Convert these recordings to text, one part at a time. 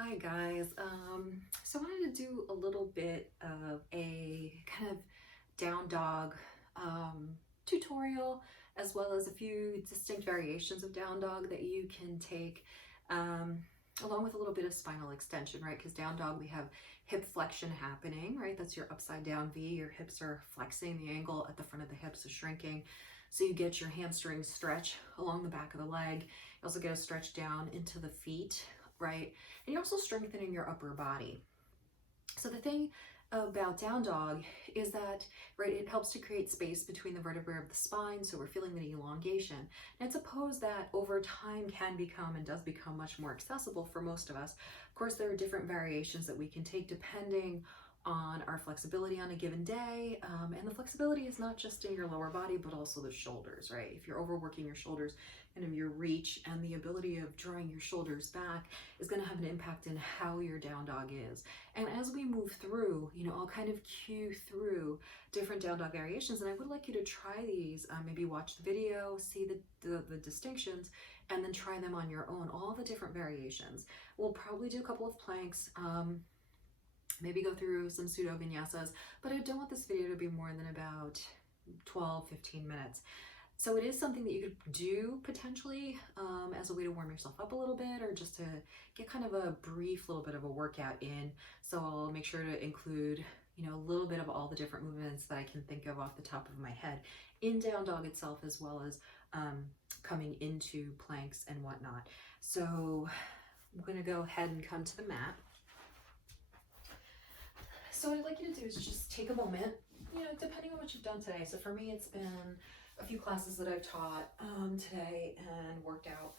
Hi guys. So I wanted to do a little bit of a kind of down dog tutorial, as well as a few distinct variations of down dog that you can take, um, along with a little bit of spinal extension, right? Because down dog, we have hip flexion happening, right? That's your upside down V. Your hips are flexing, the angle at the front of the hips is shrinking. So you get your hamstring stretch along the back of the leg. You also get a stretch down into the feet, right? And you're also strengthening your upper body. So the thing about down dog is that, right, it helps to create space between the vertebrae of the spine, so we're feeling the elongation. And suppose that over time can become and does become much more accessible for most of us. Of course, there are different variations that we can take depending on our flexibility on a given day. And the flexibility is not just in your lower body, but also the shoulders, right? If you're overworking your shoulders, kind of your reach and the ability of drawing your shoulders back is going to have an impact in how your down dog is. And as we move through, I'll kind of cue through different down dog variations, and I would like you to try these. Maybe watch the video, see the distinctions, and then try them on your own, all the different variations. We'll probably do a couple of planks, maybe go through some pseudo vinyasas, but I don't want this video to be more than about 12-15 minutes. So it is something that you could do potentially as a way to warm yourself up a little bit, or just to get kind of a brief little bit of a workout in. So I'll make sure to include, a little bit of all the different movements that I can think of off the top of my head in down dog itself, as well as coming into planks and whatnot. So I'm going to go ahead and come to the mat. So what I'd like you to do is just take a moment, depending on what you've done today. So for me, it's been a few classes that I've taught today and worked out.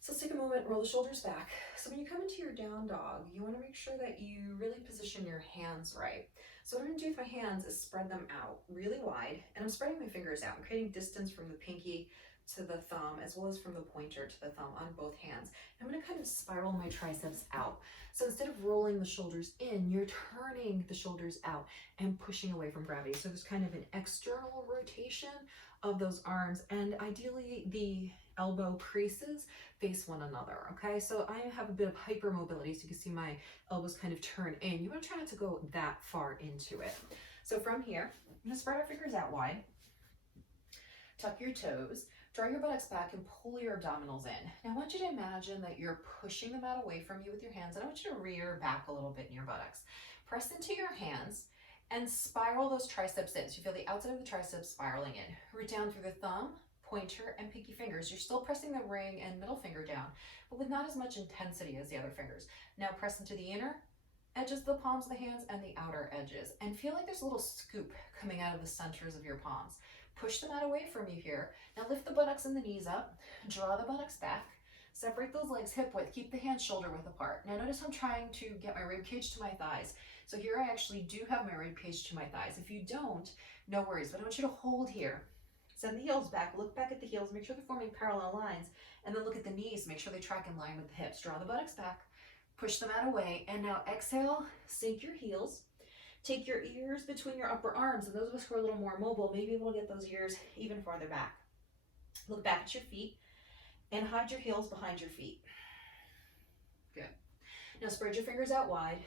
So let's take a moment, roll the shoulders back. So when you come into your down dog, you want to make sure that you really position your hands right. So what I'm going to do with my hands is spread them out really wide, and I'm spreading my fingers out. I'm creating distance from the pinky to the thumb, as well as from the pointer to the thumb on both hands. I'm going to kind of spiral my triceps out. So instead of rolling the shoulders in, you're turning the shoulders out and pushing away from gravity. So there's kind of an external rotation of those arms, and ideally the elbow creases face one another, okay? So I have a bit of hypermobility, so you can see my elbows kind of turn in. You want to try not to go that far into it. So from here, I'm going to spread our fingers out wide, tuck your toes, draw your buttocks back, and pull your abdominals in. Now I want you to imagine that you're pushing the mat away from you with your hands, and I want you to rear back a little bit in your buttocks. Press into your hands and spiral those triceps in. So you feel the outside of the triceps spiraling in. Root down through the thumb, pointer, and pinky fingers. You're still pressing the ring and middle finger down, but with not as much intensity as the other fingers. Now press into the inner edges of the palms of the hands and the outer edges, and feel like there's a little scoop coming out of the centers of your palms. Push the mat away from you here. Now lift the buttocks and the knees up, draw the buttocks back, separate those legs hip width, keep the hands shoulder width apart. Now notice I'm trying to get my rib cage to my thighs. So here I actually do have my rib cage to my thighs. If you don't, no worries, but I want you to hold here. Send the heels back, look back at the heels, make sure they're forming parallel lines, and then look at the knees, make sure they track in line with the hips. Draw the buttocks back, push the mat away, and now exhale, sink your heels. Take your ears between your upper arms, and those of us who are a little more mobile may be able to get those ears even farther back. Look back at your feet and hide your heels behind your feet. Good. Now spread your fingers out wide,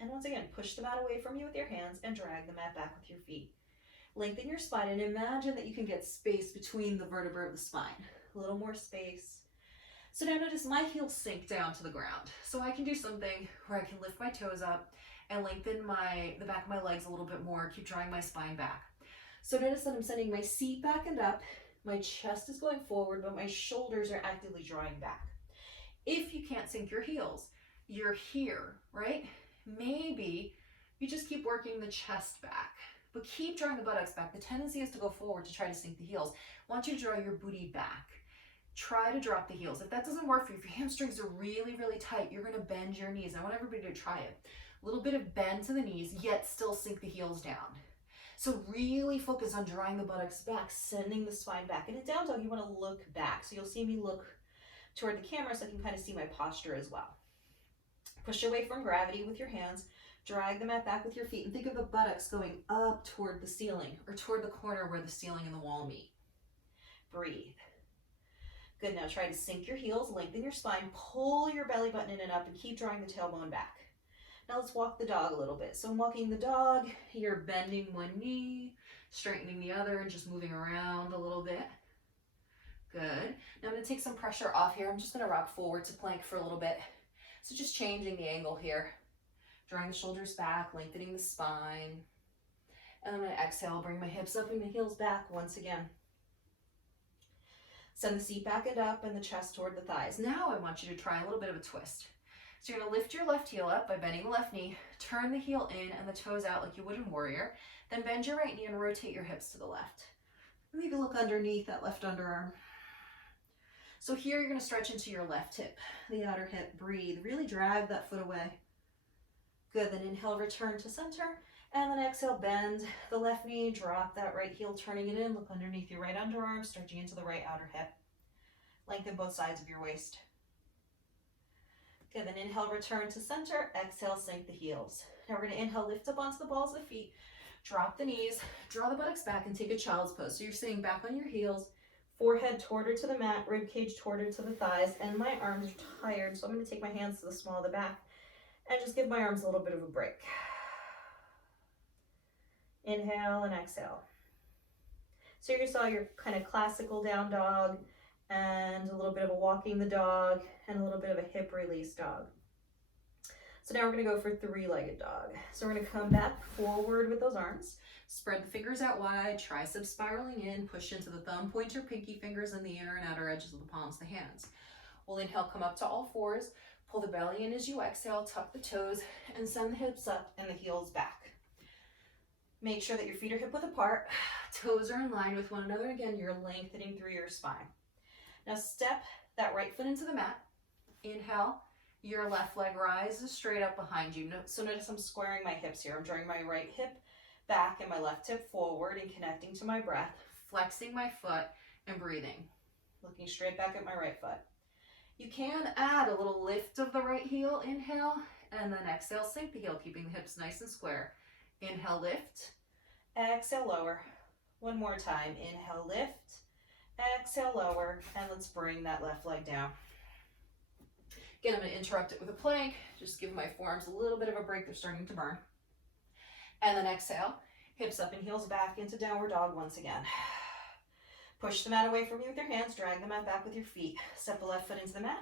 and once again, push the mat away from you with your hands and drag the mat back with your feet. Lengthen your spine and imagine that you can get space between the vertebrae of the spine. A little more space. So now notice my heels sink down to the ground. So I can do something where I can lift my toes up and lengthen the back of my legs a little bit more, keep drawing my spine back. So notice that I'm sending my seat back and up, my chest is going forward, but my shoulders are actively drawing back. If you can't sink your heels, you're here, right? Maybe you just keep working the chest back, but keep drawing the buttocks back. The tendency is to go forward to try to sink the heels. I want you to draw your booty back. Try to drop the heels. If that doesn't work for you, if your hamstrings are really, really tight, you're gonna bend your knees. I want everybody to try it. A little bit of bend to the knees, yet still sink the heels down. So really focus on drawing the buttocks back, sending the spine back. In a down dog, you want to look back. So you'll see me look toward the camera so I can kind of see my posture as well. Push away from gravity with your hands. Drag the mat back with your feet, and think of the buttocks going up toward the ceiling or toward the corner where the ceiling and the wall meet. Breathe. Good, now try to sink your heels, lengthen your spine, pull your belly button in and up, and keep drawing the tailbone back. Now let's walk the dog a little bit. So in walking the dog, you're bending one knee, straightening the other, and just moving around a little bit. Good. Now I'm going to take some pressure off here. I'm just going to rock forward to plank for a little bit. So just changing the angle here. Drawing the shoulders back, lengthening the spine. And I'm going to exhale, bring my hips up and the heels back once again. Send the seat back and up and the chest toward the thighs. Now I want you to try a little bit of a twist. So you're going to lift your left heel up by bending the left knee, turn the heel in and the toes out like you would in warrior. Then bend your right knee and rotate your hips to the left. And maybe look underneath that left underarm. So here you're going to stretch into your left hip, the outer hip. Breathe. Really drag that foot away. Good. Then inhale, return to center. And then exhale, bend the left knee, drop that right heel, turning it in. Look underneath your right underarm, stretching into the right outer hip. Lengthen both sides of your waist. Good. Then inhale, return to center. Exhale, sink the heels. Now we're going to inhale, lift up onto the balls of the feet. Drop the knees, draw the buttocks back, and take a child's pose. So you're sitting back on your heels. Forehead toward or to the mat, rib cage toward or to the thighs, and my arms are tired, so I'm going to take my hands to the small of the back and just give my arms a little bit of a break. Inhale and exhale. So you saw your kind of classical down dog and a little bit of a walking the dog and a little bit of a hip release dog. So now we're going to go for three-legged dog. So we're going to come back forward with those arms. Spread the fingers out wide, triceps spiraling in, push into the thumb, pointer, pinky fingers, and the inner and outer edges of the palms of the hands. We'll inhale, come up to all fours, pull the belly in as you exhale, tuck the toes, and send the hips up and the heels back. Make sure that your feet are hip width apart, toes are in line with one another. Again, you're lengthening through your spine. Now step that right foot into the mat. Inhale, your left leg rises straight up behind you. So notice I'm squaring my hips here. I'm drawing my right hip back and my left hip forward and connecting to my breath, flexing my foot and breathing. Looking straight back at my right foot. You can add a little lift of the right heel, inhale, and then exhale, sink the heel, keeping the hips nice and square. Inhale, lift, exhale, lower. One more time, inhale, lift, exhale, lower, and let's bring that left leg down. Again, I'm going to interrupt it with a plank, just give my forearms a little bit of a break, they're starting to burn. And then exhale, hips up and heels back into downward dog once again. Push the mat away from you with your hands, drag the mat back with your feet. Step the left foot into the mat.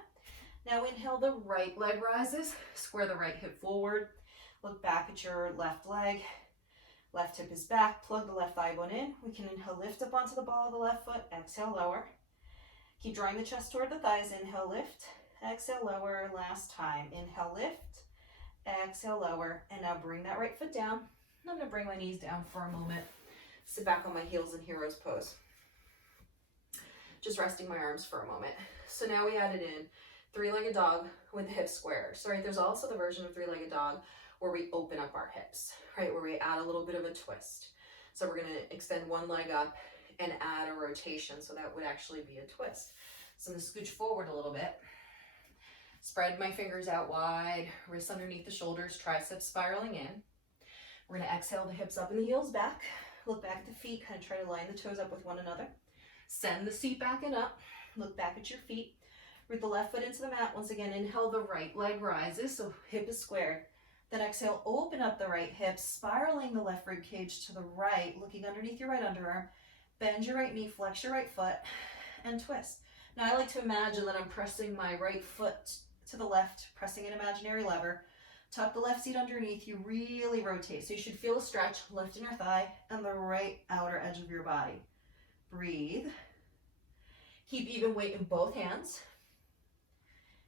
Now inhale, the right leg rises, square the right hip forward. Look back at your left leg. Left hip is back, plug the left thigh bone in. We can inhale, lift up onto the ball of the left foot, exhale, lower. Keep drawing the chest toward the thighs, inhale, lift, exhale, lower. Last time, inhale, lift, exhale, lower. And now bring that right foot down. I'm going to bring my knees down for a moment. Sit back on my heels in hero's pose. Just resting my arms for a moment. So now we added in three-legged dog with the hips squared. So right, there's also the version of three-legged dog where we open up our hips, right? Where we add a little bit of a twist. So we're going to extend one leg up and add a rotation. So that would actually be a twist. So I'm going to scooch forward a little bit. Spread my fingers out wide, wrists underneath the shoulders, triceps spiraling in. We're going to exhale the hips up and the heels back. Look back at the feet, kind of try to line the toes up with one another. Send the seat back and up. Look back at your feet. Root the left foot into the mat. Once again, inhale, the right leg rises, so hip is squared. Then exhale, open up the right hip, spiraling the left rib cage to the right, looking underneath your right underarm. Bend your right knee, flex your right foot, and twist. Now I like to imagine that I'm pressing my right foot to the left, pressing an imaginary lever. Tuck the left seat underneath you, really rotate. So you should feel a stretch, left inner thigh and the right outer edge of your body. Breathe. Keep even weight in both hands.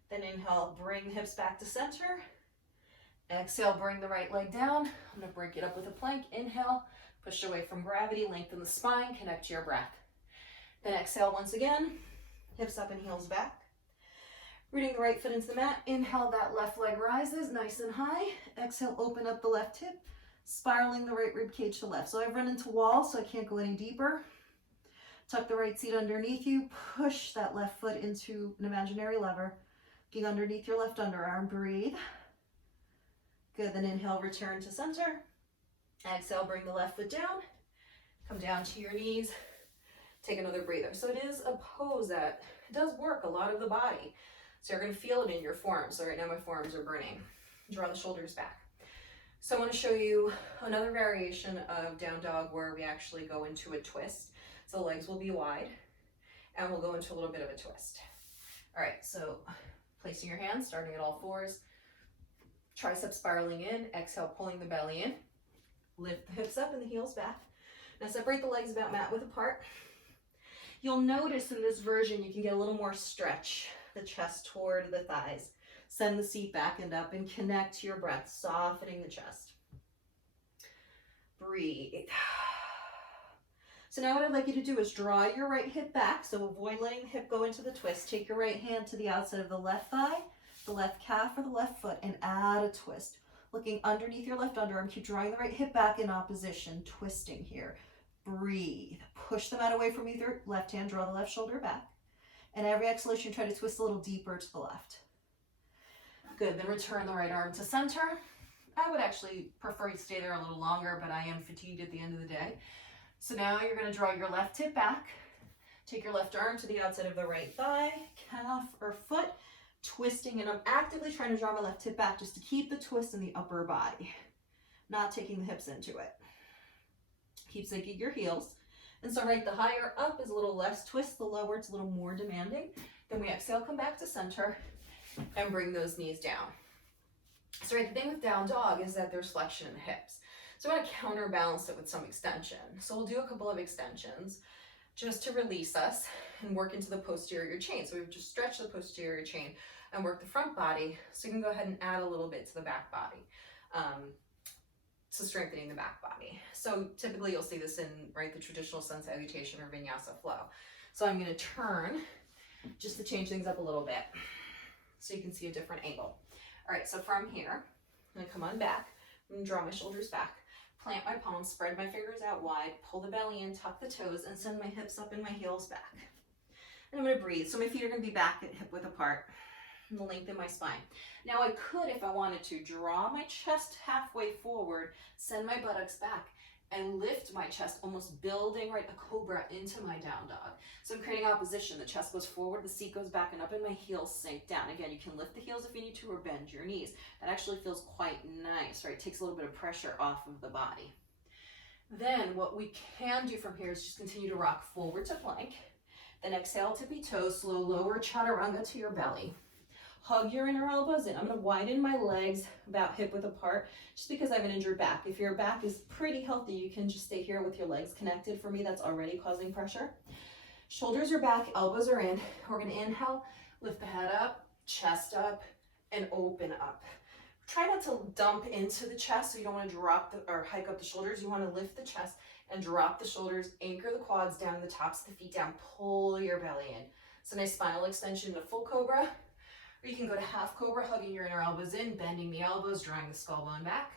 Then inhale, bring the hips back to center. Exhale, bring the right leg down. I'm going to break it up with a plank. Inhale, push away from gravity, lengthen the spine, connect to your breath. Then exhale once again, hips up and heels back. Rooting the right foot into the mat. Inhale, that left leg rises nice and high. Exhale, open up the left hip, spiraling the right rib cage to left. So I've run into wall, so I can't go any deeper. Tuck the right seat underneath you. Push that left foot into an imaginary lever. Looking underneath your left underarm. Breathe. Good. Then inhale, return to center. Exhale, bring the left foot down. Come down to your knees. Take another breather. So it is a pose that does work a lot of the body. So you're going to feel it in your forearms. So right now my forearms are burning. Draw the shoulders back. So I want to show you another variation of down dog where we actually go into a twist. So the legs will be wide and we'll go into a little bit of a twist. All right, so placing your hands, starting at all fours, triceps spiraling in, exhale, pulling the belly in, lift the hips up and the heels back. Now separate the legs about mat width apart. You'll notice in this version you can get a little more stretch, the chest toward the thighs. Send the seat back and up and connect to your breath, softening the chest. Breathe. So now what I'd like you to do is draw your right hip back, so avoid letting the hip go into the twist. Take your right hand to the outside of the left thigh, the left calf or the left foot, and add a twist. Looking underneath your left underarm, keep drawing the right hip back in opposition, twisting here. Breathe. Push the mat away from either left hand, draw the left shoulder back. And every exhalation, try to twist a little deeper to the left. Good, then return the right arm to center. I would actually prefer you stay there a little longer, but I am fatigued at the end of the day. So now you're going to draw your left hip back. Take your left arm to the outside of the right thigh, calf or foot, twisting, and I'm actively trying to draw my left hip back just to keep the twist in the upper body, not taking the hips into it. Keep sinking your heels. And so right, the higher up is a little less twist, the lower it's a little more demanding. Then we exhale, come back to center, and bring those knees down. So right, the thing with down dog is that there's flexion in the hips. So I want to counterbalance it with some extension. So we'll do a couple of extensions just to release us and work into the posterior chain. So we've just stretched the posterior chain and work the front body. So you can go ahead and add a little bit to the back body. So strengthening the back body. So typically you'll see this in the traditional sun salutation or vinyasa flow. So I'm going to turn just to change things up a little bit so you can see a different angle. All right, so from here, I'm going to come on back. I'm going to draw my shoulders back, plant my palms, spread my fingers out wide, pull the belly in, tuck the toes, and send my hips up and my heels back. And I'm going to breathe. So my feet are going to be back at hip width apart. And lengthen my spine. Now I could, if I wanted to, draw my chest halfway forward, send my buttocks back, and lift my chest, almost building a cobra into my down dog. So I'm creating opposition. The chest goes forward, the seat goes back and up, and my heels sink down. Again, you can lift the heels if you need to, or bend your knees. That actually feels quite nice, right? It takes a little bit of pressure off of the body. Then what we can do from here is just continue to rock forward to plank. Then exhale, tippy toes, slow lower chaturanga to your belly. Hug your inner elbows in. I'm going to widen my legs about hip width apart just because I have an injured back. If your back is pretty healthy, you can just stay here with your legs connected. For me, that's already causing pressure. Shoulders are back, elbows are in. We're going to inhale, lift the head up, chest up, and open up. Try not to dump into the chest, so you don't want to drop or hike up the shoulders. You want to lift the chest and drop the shoulders, anchor the quads down, the tops of the feet down, pull your belly in. So nice spinal extension to full cobra. Or you can go to half cobra, hugging your inner elbows in, bending the elbows, drawing the skull bone back.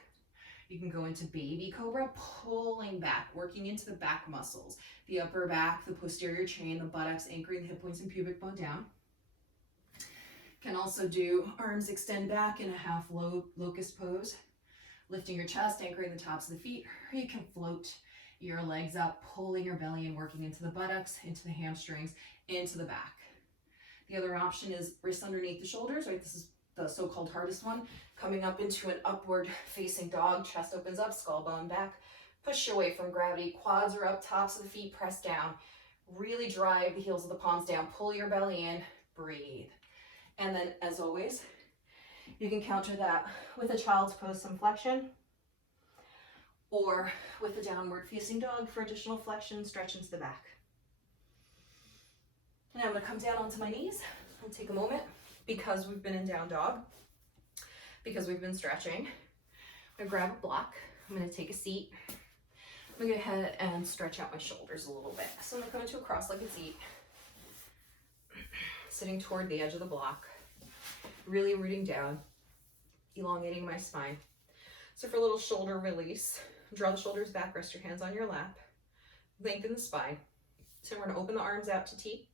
You can go into baby cobra, pulling back, working into the back muscles, the upper back, the posterior chain, the buttocks, anchoring the hip points and pubic bone down. Can also do arms extend back in a half locust pose, lifting your chest, anchoring the tops of the feet, or you can float your legs up, pulling your belly and working into the buttocks, into the hamstrings, into the back. The other option is wrists underneath the shoulders, right? This is the so-called hardest one. Coming up into an upward facing dog, chest opens up, skull bone back. Push away from gravity, quads are up, tops of the feet press down. Really drive the heels of the palms down, pull your belly in, breathe. And then, as always, you can counter that with a child's pose, some flexion, or with a downward facing dog for additional flexion, stretch into the back. And I'm going to come down onto my knees and take a moment, because we've been in down dog, because we've been stretching. I'm going to grab a block. I'm going to take a seat. I'm going to go ahead and stretch out my shoulders a little bit. So I'm going to come into a cross-legged seat, sitting toward the edge of the block, really rooting down, elongating my spine. So for a little shoulder release, draw the shoulders back, rest your hands on your lap, lengthen the spine. So we're going to open the arms out to T.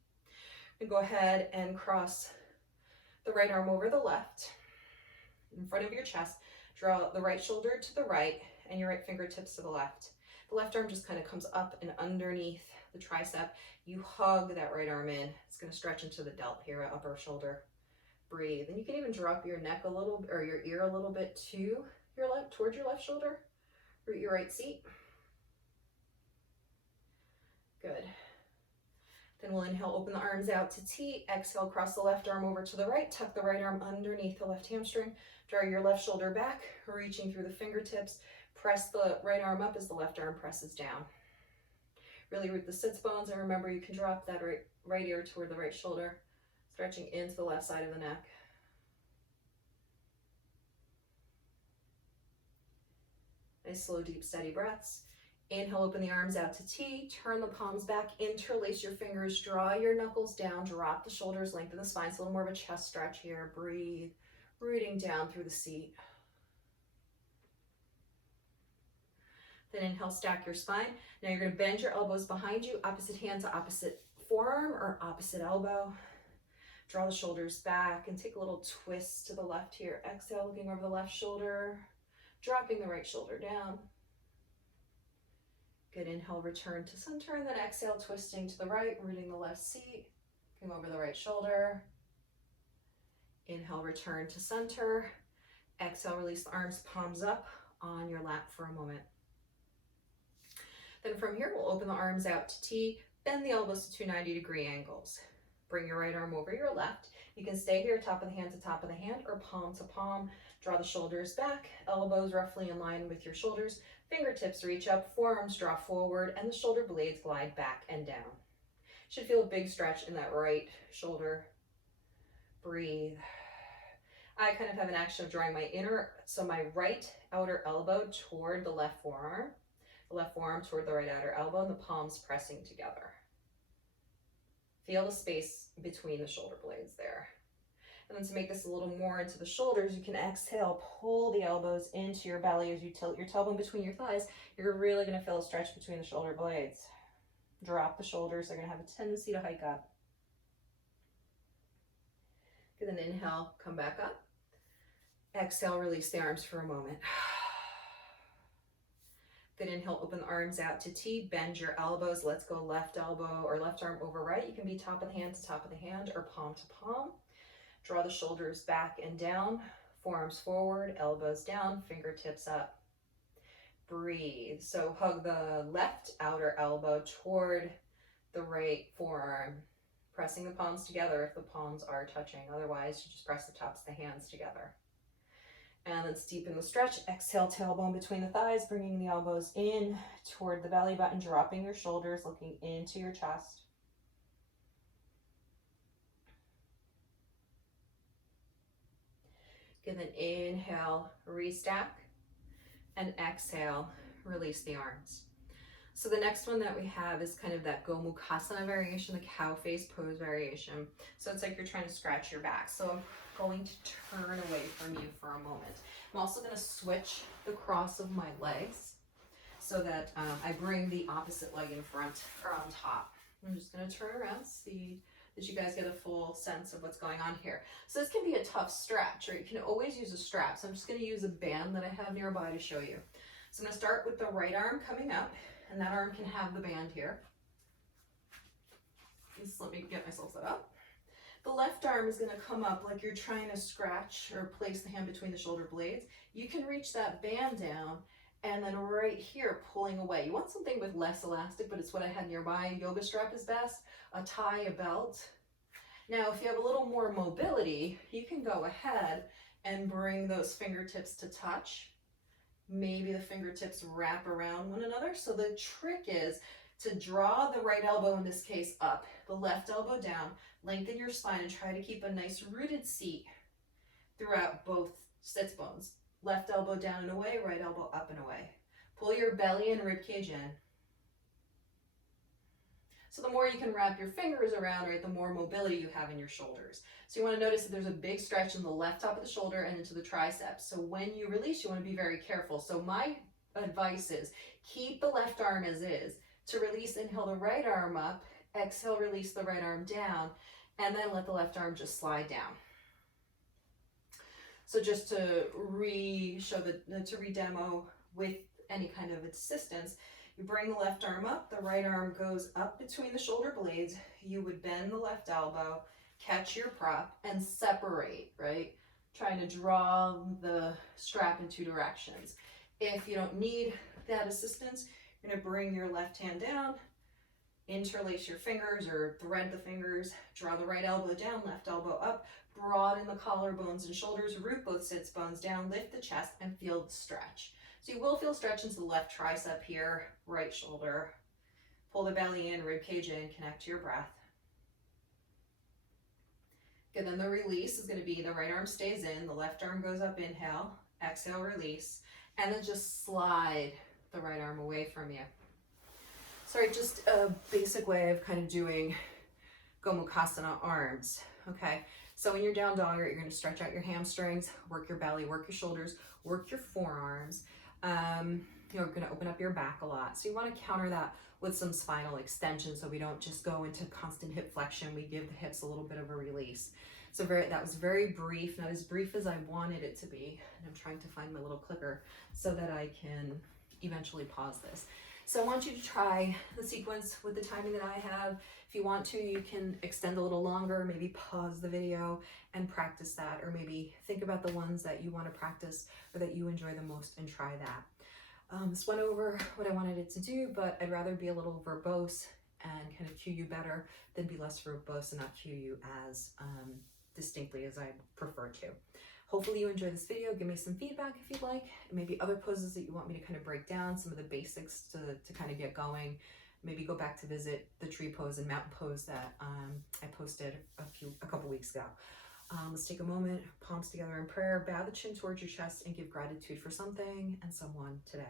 And go ahead and cross the right arm over the left in front of your chest. Draw the right shoulder to the right and your right fingertips to the left. The left arm just kind of comes up and underneath the tricep. You hug that right arm in. It's going to stretch into the delt here, upper shoulder. Breathe. And you can even drop your neck a little, or your ear a little bit to your left, towards your left shoulder, root your right seat. Good. Then we'll inhale, open the arms out to T. Exhale, cross the left arm over to the right. Tuck the right arm underneath the left hamstring. Draw your left shoulder back, reaching through the fingertips. Press the right arm up as the left arm presses down. Really root the sits bones, and remember you can drop that right ear toward the right shoulder, stretching into the left side of the neck. Nice, slow, deep, steady breaths. Inhale, open the arms out to T, turn the palms back, interlace your fingers, draw your knuckles down, drop the shoulders, lengthen the spine. It's a little more of a chest stretch here. Breathe, rooting down through the seat. Then inhale, stack your spine. Now you're going to bend your elbows behind you, opposite hand to opposite forearm or opposite elbow. Draw the shoulders back and take a little twist to the left here. Exhale, looking over the left shoulder, dropping the right shoulder down. Good, inhale, return to center, and then exhale, twisting to the right, rooting the left seat, looking over the right shoulder. Inhale, return to center. Exhale, release the arms, palms up on your lap for a moment. Then from here, we'll open the arms out to T, bend the elbows to 290-degree angles. Bring your right arm over your left. You can stay here, top of the hand to top of the hand, or palm to palm. Draw the shoulders back, elbows roughly in line with your shoulders. Fingertips reach up, forearms draw forward, and the shoulder blades glide back and down. Should feel a big stretch in that right shoulder. Breathe. I kind of have an action of drawing my right outer elbow toward the left forearm toward the right outer elbow, and the palms pressing together. Feel the space between the shoulder blades there. And then to make this a little more into the shoulders, you can exhale, pull the elbows into your belly as you tilt your tailbone between your thighs. You're really going to feel a stretch between the shoulder blades. Drop the shoulders. They're going to have a tendency to hike up. Good, then inhale, come back up. Exhale, release the arms for a moment. Good, inhale, open the arms out to T, bend your elbows. Let's go left elbow or left arm over right. You can be top of the hand to top of the hand or palm to palm. Draw the shoulders back and down, forearms forward, elbows down, fingertips up. Breathe. So hug the left outer elbow toward the right forearm, pressing the palms together if the palms are touching. Otherwise, you just press the tops of the hands together. And let's deepen the stretch. Exhale, tailbone between the thighs, bringing the elbows in toward the belly button, dropping your shoulders, looking into your chest. Good, then inhale, restack, and exhale, release the arms. So the next one that we have is kind of that Gomukhasana variation, the cow face pose variation. So it's like you're trying to scratch your back. So I'm going to turn away from you for a moment. I'm also going to switch the cross of my legs so that I bring the opposite leg in front or on top. I'm just going to turn around, see that you guys get a full sense of what's going on here. So this can be a tough stretch, or you can always use a strap. So I'm just going to use a band that I have nearby to show you. So I'm going to start with the right arm coming up, and that arm can have the band here. Just let me get myself set up. The left arm is going to come up like you're trying to scratch or place the hand between the shoulder blades. You can reach that band down, and then right here, pulling away. You want something with less elastic, but it's what I had nearby. Yoga strap is best, a tie, a belt. Now, if you have a little more mobility, you can go ahead and bring those fingertips to touch. Maybe the fingertips wrap around one another. So the trick is to draw the right elbow, in this case, up, the left elbow down, lengthen your spine, and try to keep a nice rooted seat throughout both sits bones. Left elbow down and away, right elbow up and away. Pull your belly and ribcage in. So the more you can wrap your fingers around, right, the more mobility you have in your shoulders. So you want to notice that there's a big stretch in the left top of the shoulder and into the triceps. So when you release, you want to be very careful. So my advice is keep the left arm as is. To release, inhale the right arm up, exhale, release the right arm down, and then let the left arm just slide down. So just to re-demo with any kind of assistance, You bring the left arm up, the right arm goes up between the shoulder blades. You would bend the left elbow, catch your prop, and separate, right? Trying to draw the strap in 2 directions. If you don't need that assistance, you're gonna bring your left hand down, interlace your fingers or thread the fingers, draw the right elbow down, left elbow up, broaden the collarbones and shoulders, root both sits bones down, lift the chest, and feel the stretch. So you will feel stretch into the left tricep here, right shoulder. Pull the belly in, rib cage in, connect to your breath. Good, then the release is going to be the right arm stays in, the left arm goes up, inhale, exhale, release, and then just slide the right arm away from you. Sorry, just a basic way of kind of doing Gomukhasana arms, okay? So when you're down dog, you're going to stretch out your hamstrings, work your belly, work your shoulders, work your forearms. You're going to open up your back a lot. So you want to counter that with some spinal extension so we don't just go into constant hip flexion. We give the hips a little bit of a release. So that was very brief, not as brief as I wanted it to be. And I'm trying to find my little clicker so that I can eventually pause this. So I want you to try the sequence with the timing that I have. If you want to, you can extend a little longer, maybe pause the video and practice that, or maybe think about the ones that you want to practice or that you enjoy the most and try that. This went over what I wanted it to do, but I'd rather be a little verbose and kind of cue you better than be less verbose and not cue you as distinctly as I prefer to. Hopefully you enjoyed this video. Give me some feedback if you'd like. Maybe other poses that you want me to kind of break down, some of the basics to kind of get going. Maybe go back to visit the tree pose and mountain pose that I posted a couple weeks ago. Let's take a moment, palms together in prayer, bow the chin towards your chest, and give gratitude for something and someone today.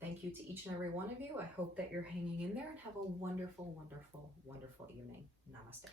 Thank you to each and every one of you. I hope that you're hanging in there and have a wonderful, wonderful, wonderful evening. Namaste.